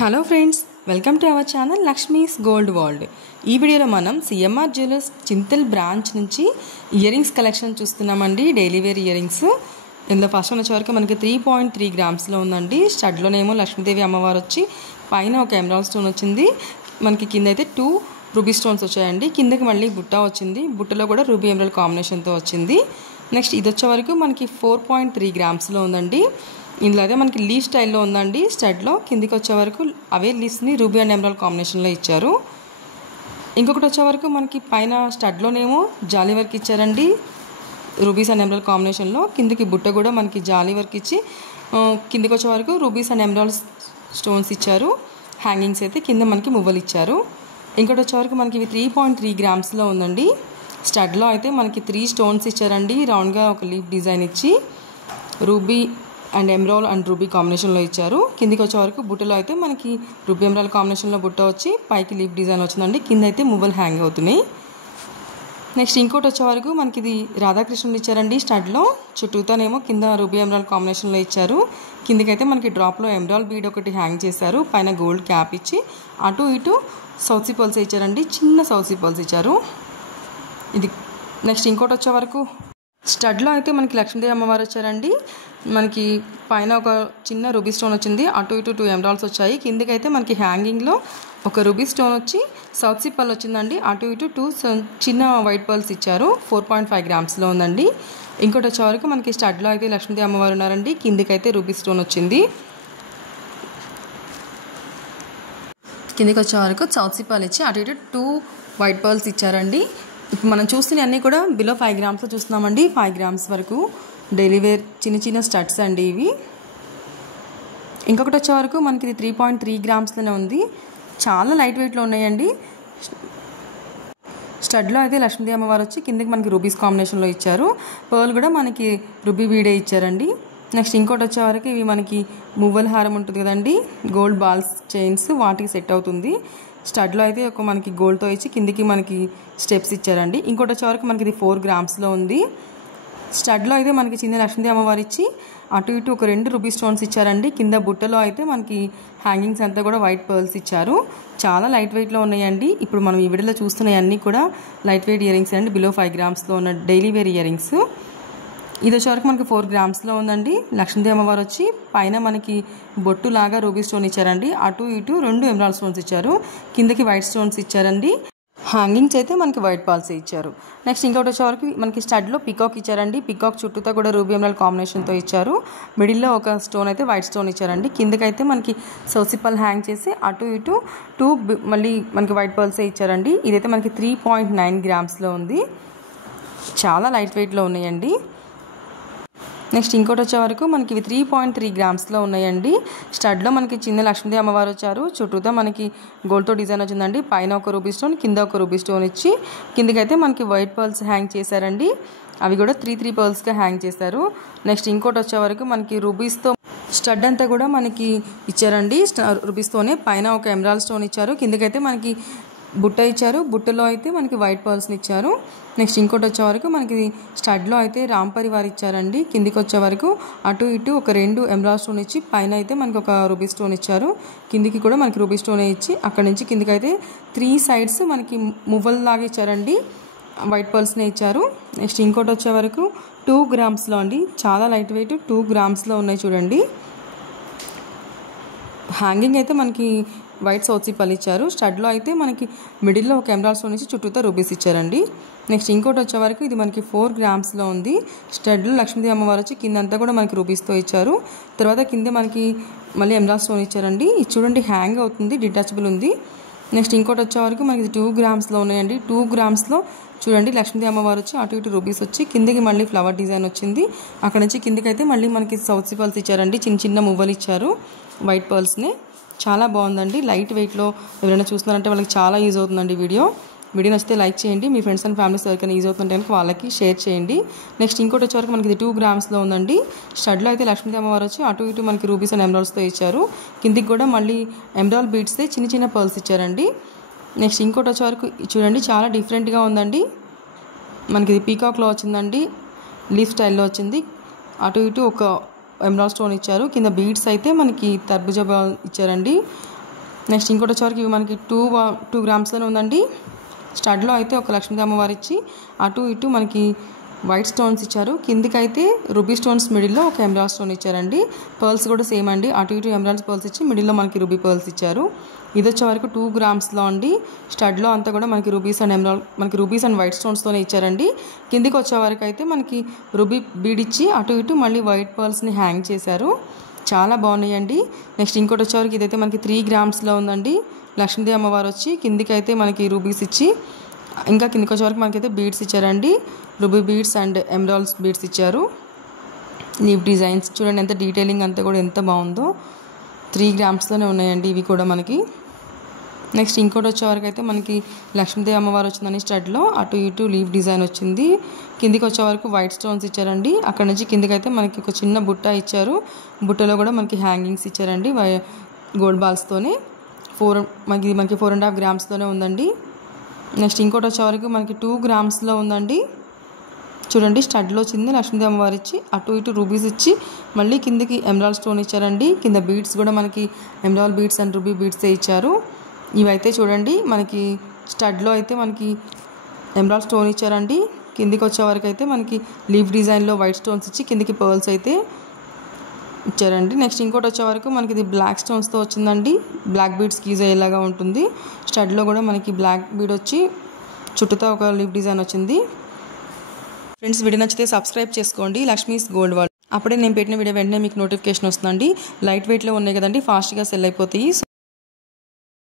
Hello friends, welcome to our channel Lakshmi's gold world. ఈ వీడియోలో మనం సిఎంఆర్ జ్యువెలర్స్ చింతల్ బ్రాంచ్ నుంచి ఇయర్ రింగ్స్ కలెక్షన్ చూస్తున్నామండి. Daily wear earrings. ఇందులో ఫస్ట్ వచ్చే వరకు మనకి 3.3 గ్రామ్స్లో ఉందండి. స్టడ్లోనేమో లక్ష్మీదేవి అమ్మవారు వచ్చి పైన ఒక ఎమరాల్డ్ స్టోన్ వచ్చింది. మనకి కింద అయితే 2 రూబీ స్టోన్స్ వచ్చాయండి. కిందకి మళ్ళీ బుట్ట వచ్చింది. బుట్టలో కూడా రూబీ ఎమరాల్డ్ కాంబినేషన్తో వచ్చింది. నెక్స్ట్ ఇది వచ్చే వరకు మనకి 4.3 గ్రామ్స్లో ఉందండి. ఇందులో అయితే మనకి లీఫ్ స్టైల్లో ఉందండి. స్టడ్లో కిందికి వచ్చే వరకు అవే లీవ్స్ని రూబీ అండ్ ఎమరాల్డ్ కాంబినేషన్లో ఇచ్చారు. ఇంకొకటి వచ్చే వరకు మనకి పైన స్టడ్లోనేమో జాలీ వర్క్ ఇచ్చారండి, రూబీస్ అండ్ ఎమరాల్డ్ కాంబినేషన్లో. కిందికి బుట్ట కూడా మనకి జాలీ వర్క్ ఇచ్చి కిందికి వచ్చే వరకు రూబీస్ అండ్ ఎమరాల్డ్ స్టోన్స్ ఇచ్చారు. హ్యాంగింగ్స్ అయితే కింద మనకి మువ్వలు ఇచ్చారు. ఇంకోటి వచ్చే వరకు మనకి ఇవి 3.3 గ్రామ్స్లో ఉందండి. స్టడ్లో అయితే మనకి 3 స్టోన్స్ ఇచ్చారండి. రౌండ్గా ఒక లీఫ్ డిజైన్ ఇచ్చి ruby and emerald and ruby కాంబినేషన్లో ఇచ్చారు. కిందికి వచ్చే వరకు బుట్టలో అయితే మనకి రూబీ ఎమరాల్డ్ కాంబినేషన్లో బుట్ట వచ్చి పైకి లీఫ్ డిజైన్ వచ్చిందండి. కింద అయితే మువ్వలు హ్యాంగ్ అవుతున్నాయి. నెక్స్ట్ ఇంకోటి వచ్చే వరకు మనకి ఇది రాధాకృష్ణులు ఇచ్చారండి. స్టడ్లో చుట్టూతోనేమో కింద రూబీ ఎమరాల్డ్ కాంబినేషన్లో ఇచ్చారు. కిందకైతే మనకి డ్రాప్లో ఎమరాల్డ్ బీడ్ ఒకటి హ్యాంగ్ చేశారు. పైన గోల్డ్ క్యాప్ ఇచ్చి అటు ఇటు సౌత్ పల్స్ ఇచ్చారండి. చిన్న సౌత్ పల్స్ ఇచ్చారు. ఇది నెక్స్ట్ ఇంకోటి వచ్చే వరకు స్టడ్లో అయితే మనకి లక్ష్మీదేవి అమ్మవారు వచ్చారండి. మనకి పైన ఒక చిన్న రూబీ స్టోన్ వచ్చింది. అటు ఇటు 2 ఎమరాల్డ్స్ వచ్చాయి. కిందకైతే మనకి హ్యాంగింగ్లో ఒక రూబీ స్టోన్ వచ్చి సౌత్ పల్ వచ్చిందండి. అటు ఇటు 2 చిన్న వైట్ పర్ల్స్ ఇచ్చారు. 4.5 గ్రామ్స్లో ఉందండి. ఇంకోటి వచ్చే వరకు మనకి స్టడ్లో అయితే లక్ష్మీదేవి అమ్మవారు ఉన్నారండి. కిందకైతే రూబీ స్టోన్ వచ్చింది. కిందకి వచ్చే వరకు సౌత్ పల్ ఇచ్చి అటు ఇటు 2 వైట్ పర్ల్స్ ఇచ్చారండి. ఇప్పుడు మనం చూస్తున్న అన్నీ కూడా బిలో 5 గ్రామ్స్లో చూస్తున్నామండి. 5 గ్రామ్స్ వరకు డైలీ వేర్ చిన్న చిన్న స్టడ్స్ అండి ఇవి. ఇంకొకటి వచ్చే వరకు మనకి ఇది 3.3 గ్రామ్స్లోనే ఉంది. చాలా లైట్ వెయిట్లో ఉన్నాయండి. స్టడ్లో అయితే లక్ష్మీదేవి అమ్మవారు వచ్చి కిందకి మనకి రూబీస్ కాంబినేషన్లో ఇచ్చారు. పర్ల్ కూడా మనకి రూబీ బీడే ఇచ్చారండి. నెక్స్ట్ ఇంకోటి వచ్చే వరకు ఇవి మనకి మువ్వల హారం ఉంటుంది కదండి, గోల్డ్ బాల్స్ చైన్స్ వాటికి సెట్ అవుతుంది. స్టడ్లో అయితే ఒక మనకి గోల్డ్తో ఇచ్చి కిందికి మనకి స్టెప్స్ ఇచ్చారండి. ఇంకోటి వచ్చే వరకు మనకి ఇది 4 గ్రామ్స్లో ఉంది. స్టడ్లో అయితే మనకి చిన్న లక్ష్మీదేవి అమ్మవారు ఇచ్చి అటు ఇటు ఒక 2 రూబీ స్టోన్స్ ఇచ్చారండి. కింద బుట్టలో అయితే మనకి హ్యాంగింగ్స్ అంతా కూడా వైట్ పర్ల్స్ ఇచ్చారు. చాలా లైట్ వెయిట్లో ఉన్నాయండి. ఇప్పుడు మనం ఈ వీడియోలో చూస్తున్నాయన్నీ కూడా లైట్ వెయిట్ ఇయర్ రింగ్స్ అండి. బిలో 5 గ్రామ్స్లో ఉన్న డైలీ వేర్ ఇయర్ రింగ్స్. ఇది వచ్చే వరకు మనకి 4 గ్రామ్స్లో ఉందండి. లక్ష్మీదేవి అమ్మవారు వచ్చి పైన మనకి బొట్టు లాగా రూబీ స్టోన్ ఇచ్చారండి. అటు ఇటు 2 ఎమరాల్డ్ స్టోన్స్ ఇచ్చారు. కిందకి వైట్ స్టోన్స్ ఇచ్చారండి. హ్యాంగింగ్స్ అయితే మనకి వైట్ పాల్స్ ఇచ్చారు. నెక్స్ట్ ఇంకోటి వచ్చే వరకు మనకి స్టడ్లో పికాక్ ఇచ్చారండి. పికాక్ చుట్టూతో కూడా రూబీ ఎమరాల్డ్ కాంబినేషన్తో ఇచ్చారు. మిడిల్లో ఒక స్టోన్ అయితే వైట్ స్టోన్ ఇచ్చారండి. కిందకైతే మనకి సౌసిపల్ హ్యాంగ్ చేసి అటు ఇటు 2 మళ్ళీ మనకి వైట్ పర్ల్సే ఇచ్చారండి. ఇదైతే మనకి 3.9 గ్రామ్స్లో ఉంది. చాలా లైట్ వెయిట్లో ఉన్నాయండి. నెక్స్ట్ ఇంకోటి వచ్చే వరకు మనకి ఇవి 3.3 గ్రామ్స్లో ఉన్నాయండి. స్టడ్లో మనకి చిన్న లక్ష్మీదేవి అమ్మవారు వచ్చారు. చుట్టూతో మనకి గోల్డ్తో డిజైన్ వచ్చిందండి. పైన ఒక రూబీ స్టోన్, కింద ఒక రూబీ స్టోన్ ఇచ్చి కిందకైతే మనకి వైట్ పర్ల్స్ హ్యాంగ్ చేశారండి. అవి కూడా 3 పర్ల్స్గా హ్యాంగ్ చేశారు. నెక్స్ట్ ఇంకోటి వచ్చే వరకు మనకి రూబీస్తో స్టడ్ అంతా కూడా మనకి ఇచ్చారండి. రూబీస్తోనే పైన ఒక ఎమరాల్డ్ స్టోన్ ఇచ్చారు. కిందకైతే మనకి బుట్ట ఇచ్చారు. బుట్టలో అయితే మనకి వైట్ పర్ల్స్ని ఇచ్చారు. నెక్స్ట్ ఇంకోటి వచ్చే వరకు మనకి స్టడ్లో అయితే రాంపరి వారు ఇచ్చారండి. కిందికి వచ్చే వరకు అటు ఇటు ఒక 2 ఎమరాల్డ్ స్టోన్ ఇచ్చి పైన అయితే మనకి ఒక రూబీ స్టోన్ ఇచ్చారు. కిందికి కూడా మనకి రూబీ స్టోన్ ఇచ్చి అక్కడ నుంచి కిందికి అయితే 3 సైడ్స్ మనకి మువ్వల్లాగా ఇచ్చారండి. వైట్ పర్ల్స్నే ఇచ్చారు. నెక్స్ట్ ఇంకోటి వచ్చే వరకు 2 గ్రామ్స్లో అండి. చాలా లైట్ వెయిట్ 2 గ్రామ్స్లో ఉన్నాయి చూడండి. హ్యాంగింగ్ అయితే మనకి వైట్ సౌత్ పల్ ఇచ్చారు. స్టడ్లో అయితే మనకి మిడిల్లో ఒక ఎమరాల్డ్ స్టోన్ ఇచ్చి చుట్టూతో రూబీస్ ఇచ్చారండి. నెక్స్ట్ ఇంకోటి వచ్చే వరకు ఇది మనకి 4 గ్రామ్స్లో ఉంది. స్టడ్లో లక్ష్మీదేవి అమ్మవారు వచ్చి కిందంతా కూడా మనకి రూబీస్తో ఇచ్చారు. తర్వాత కింద మనకి మళ్ళీ ఎమరాల్డ్ స్టోన్ ఇచ్చారండి. ఇది చూడండి హ్యాంగ్ అవుతుంది, డిటాచబుల్ ఉంది. నెక్స్ట్ ఇంకోటి వచ్చే వరకు మనకి 2 గ్రామ్స్లో ఉన్నాయండి. 2 గ్రామ్స్లో చూడండి లక్ష్మీదేవి అమ్మవారు వచ్చి అటు ఇటు రూబీస్ వచ్చి కిందికి మళ్ళీ ఫ్లవర్ డిజైన్ వచ్చింది. అక్కడ నుంచి కిందికైతే మళ్ళీ మనకి సౌత్ పర్ల్స్ ఇచ్చారండి. చిన్న చిన్న మువ్వలు ఇచ్చారు వైట్ పర్ల్స్ని. చాలా బాగుందండి. లైట్ వెయిట్లో ఎవరైనా చూస్తున్నారంటే వాళ్ళకి చాలా యూజ్ అవుతుందండి వీడియో నచ్చితే లైక్ చేయండి. మీ ఫ్రెండ్స్ అండ్ ఫ్యామిలీస్ ఎవరికైనా యూజ్ అవుతుంటే కనుక వాళ్ళకి షేర్ చేయండి. నెక్స్ట్ ఇంకోటి వచ్చే వరకు మనకి ఇది 2 గ్రామ్స్లో ఉందండి. స్టడ్లో అయితే లక్ష్మీదేవి అమ్మవారు వచ్చి అటు ఇటు మనకి రూబీస్ అండ్ ఎమరాల్డ్స్తో ఇచ్చారు. కిందికి కూడా మళ్ళీ ఎమరాల్డ్ బీడ్స్తో చిన్న చిన్న పర్ల్స్ ఇచ్చారండి. నెక్స్ట్ ఇంకోటి వచ్చే వరకు చూడండి చాలా డిఫరెంట్గా ఉందండి. మనకి ఇది పీకాక్లో వచ్చిందండి. లీఫ్ స్టైల్లో వచ్చింది. అటు ఇటు ఒక ఎమరాల్డ్ స్టోన్ ఇచ్చారు. కింద బీడ్స్ అయితే మనకి తర్బుజా బాల్ ఇచ్చారండి. నెక్స్ట్ ఇంకోటి వచ్చేవరకు ఇవి మనకి 2 గ్రామ్స్లోనే ఉందండి. స్టడ్లో అయితే ఒక లక్ష్మీదేవి అమ్మవారు ఇచ్చి అటు ఇటు మనకి వైట్ స్టోన్స్ ఇచ్చారు. కిందికైతే రూబీ స్టోన్స్ మిడిల్లో ఒక ఎమరాల్డ్ స్టోన్ ఇచ్చారండి. పర్ల్స్ కూడా సేమ్ అండి, అటు ఇటు ఎమరాల్డ్ పర్ల్స్ ఇచ్చి మిడిల్లో మనకి రూబీ పర్ల్స్ ఇచ్చారు. ఇది వచ్చే వరకు 2 గ్రామ్స్లో అండి. స్టడ్లో అంతా కూడా మనకి రూబీస్ అండ్ ఎమరాల్డ్ మనకి రూబీస్ అండ్ వైట్ స్టోన్స్తోనే ఇచ్చారండి. కిందికి వచ్చే వరకు అయితే మనకి రూబీ బీడ్ ఇచ్చి అటు ఇటు మళ్ళీ వైట్ పర్ల్స్ని హ్యాంగ్ చేశారు. చాలా బాగున్నాయండి. నెక్స్ట్ ఇంకోటి వచ్చేవరకు ఇదైతే మనకి 3 గ్రామ్స్లో ఉందండి. లక్ష్మీదేవి అమ్మవారు వచ్చి కిందికి అయితే మనకి రూబీస్ ఇచ్చి ఇంకా కిందికి వచ్చే వరకు మనకైతే బీడ్స్ ఇచ్చారండి. Ruby beads and emeralds beads ఇచ్చారు. లీవ్ డిజైన్స్ చూడండి ఎంత డీటెయిలింగ్ అంతా కూడా ఎంత బాగుందో. 3 గ్రామ్స్లోనే ఉన్నాయండి ఇవి కూడా మనకి. నెక్స్ట్ ఇంకోటి వచ్చే వరకు అయితే మనకి లక్ష్మీదేవి అమ్మవారు వచ్చిందని స్టడ్లో అటు ఇటు లీవ్ డిజైన్ వచ్చింది. కిందికి వచ్చే వరకు వైట్ స్టోన్స్ ఇచ్చారండి. అక్కడ నుంచి కిందికి అయితే మనకి ఒక చిన్న బుట్ట ఇచ్చారు. బుట్టలో కూడా మనకి హ్యాంగింగ్స్ ఇచ్చారండి గోల్డ్ బాల్స్తోనే. మనకి 4.5 గ్రామ్స్లోనే ఉందండి. నెక్స్ట్ ఇంకోటి వచ్చే వరకు మనకి 2 గ్రామ్స్లో ఉందండి. చూడండి స్టడ్లో వచ్చింది లక్ష్మీదేవి అమ్మవారు ఇచ్చి అటు ఇటు రూబీస్ ఇచ్చి మళ్ళీ కిందికి ఎమరాల్డ్ స్టోన్ ఇచ్చారండి. కింద బీడ్స్ కూడా మనకి ఎమరాల్డ్ బీడ్స్ అండ్ రూబీ బీడ్సే ఇచ్చారు. ఇవైతే చూడండి మనకి స్టడ్లో అయితే మనకి ఎమరాల్డ్ స్టోన్ ఇచ్చారండి. కిందికి వచ్చే వరకు అయితే మనకి లీవ్ డిజైన్లో వైట్ స్టోన్స్ ఇచ్చి కిందికి పర్ల్స్ అయితే ఇచ్చారండి. నెక్స్ట్ ఇంకోటి వచ్చే వరకు మనకి ఇది బ్లాక్ స్టోన్స్తో వచ్చిందండి. బ్లాక్ బీడ్స్కి యూజ్ అయ్యేలాగా ఉంటుంది. స్టడ్లో కూడా మనకి బ్లాక్ బీడ్ వచ్చి చుట్టూతో ఒక లీవ్ డిజైన్ వచ్చింది. ఫ్రెండ్స్ వీడియో నచ్చితే సబ్స్క్రైబ్ చేసుకోండి లక్ష్మీస్ గోల్డ్ వరల్డ్. అప్పుడే నేను పెట్టిన వీడియో వెంటనే మీకు నోటిఫికేషన్ వస్తుందండి. లైట్ వెయిట్లో ఉన్నాయి కదండి, ఫాస్ట్గా సెల్ అయిపోతాయి.